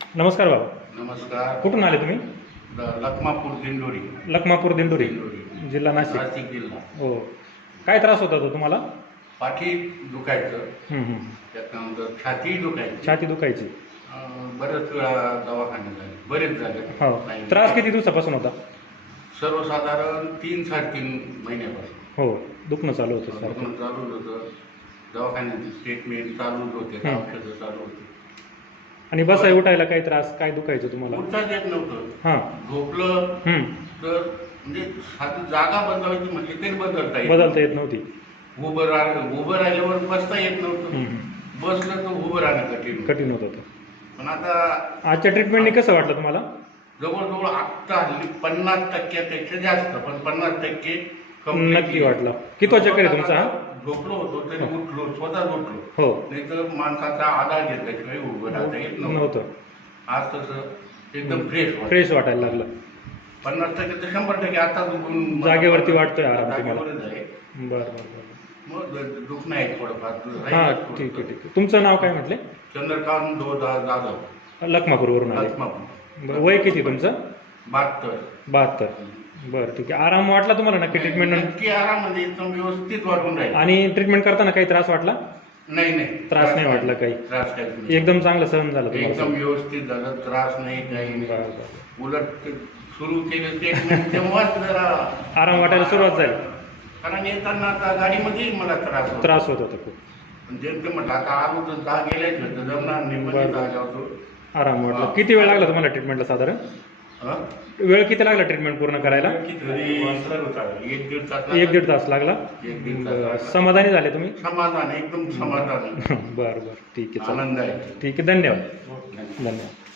नमस्कार बाबा. नमस्कार. कुठून आले तुम्ही? लखमापूर दिंडोरी. लखमापूर दिंडोरी. दिंडोरी. जिल्हा नाशिक. नाशिक जिल्हा. हो. काय त्रास होता तो तुम्हाला? पाठी दुखायचं. हम्म, हम्म. त्याच्यानंतर छाती दुखायची. छाती दुखायची. अं, बरेच वेळा दवाखाने झाले. बरेच झाले. हो. नाही. त्रास किती दिवसापासून होता? सर्वसाधारण तीन साडेतीन महिन्यापासून. हो. दुखणं चालू होतं सारखं. दुखणं चालूच होतं. दवाखान्याची ट्रीटमेंट चालूच होते. हं. औषधं चालू होती. आणि बसाय उठायला काही त्रास काय दुखायचं तुम्हाला? उठताच येत नव्हतं. हां. झोपलं हम्म. तर म्हणजे साधी जागा बदलायची म्हणजे तरी बदलता येत बदलता येत नव्हती. उभं राहिलं उभं राहिल्यावर बसता येत नव्हतं. हम्म. बसलं तर उभं राहणं कठीण होतं. कठीण होत होतं पण आता आजच्या ट्रीटमेंटने कसं वाटलं तुम्हाला? जवळजवळ आत्ता हल्ली पन्नास टक्क्यापेक्षा जास्त पण पन्नास टक्के complete नक्की वाटलं. कितवा चक्कर आहे तुमचा हा? झोपलो होतो तरी उठलो स्वतः उठलो हो. नाही तर माणसाचा आधार घेतल्याशिवाय उभं राहता येत नव्हतं. आज तसं एकदम फ्रेश फ्रेश वाटायला लागलं. पन्नास टक्के तर शंभर टक्के आता दुखून जागेवरती वाटतोय आराम तुम्हाला. जागेवरच आहे. बरं बरं बरं. मग दुखणं आहे थोडंफार हां आहे. ठीक आहे ठीक आहे. तुमचं नाव काय म्हटले? चंद्रकांत दोदा जाधव. लखमापूरवरून आले. लखमापूर. बरं वय किती तुमचं? बहात्तर. बहात्तर. बरं ठीक आहे. आराम वाटला तुम्हाला नक्की ट्रीटमेंट नक्की आराम म्हणजे एकदम व्यवस्थित वाटून राहील. आणि ट्रीटमेंट करताना काही त्रास वाटला? नाही नाही. त्रास नाही वाटला काही? त्रास काहीच नाही. एकदम चांगलं सहन झालं एकदम व्यवस्थित झालं. त्रास नाही काही बरं, नाही. बरं. उलट ते सुरू केलं ट्रीटमेंट तेव्हाच जरा आराम वाटायला सुरुवात झाली. कारण येताना आता गाडीमध्ये मला त्रास होता. त्रास होत होता खूप. जेमते म्हटलं आता आलो तर दहा होतं जमणार नाही बरं. तो- आराम वाटला. किती वेळ लागला तुम्हाला ट्रीटमेंटला साधारण? वेळ किती लागला ट्रीटमेंट पूर्ण करायला? एक दीड तास लागला. एक दीड तास लागला. एक दीड तास बरं. लागला. समाधानी झाले तुम्ही? समाधान एकदम समाधान. बरं बरं. ठीक आहे चालेल आनंद आहे. ठीक आहे धन्यवाद. धन्यवाद.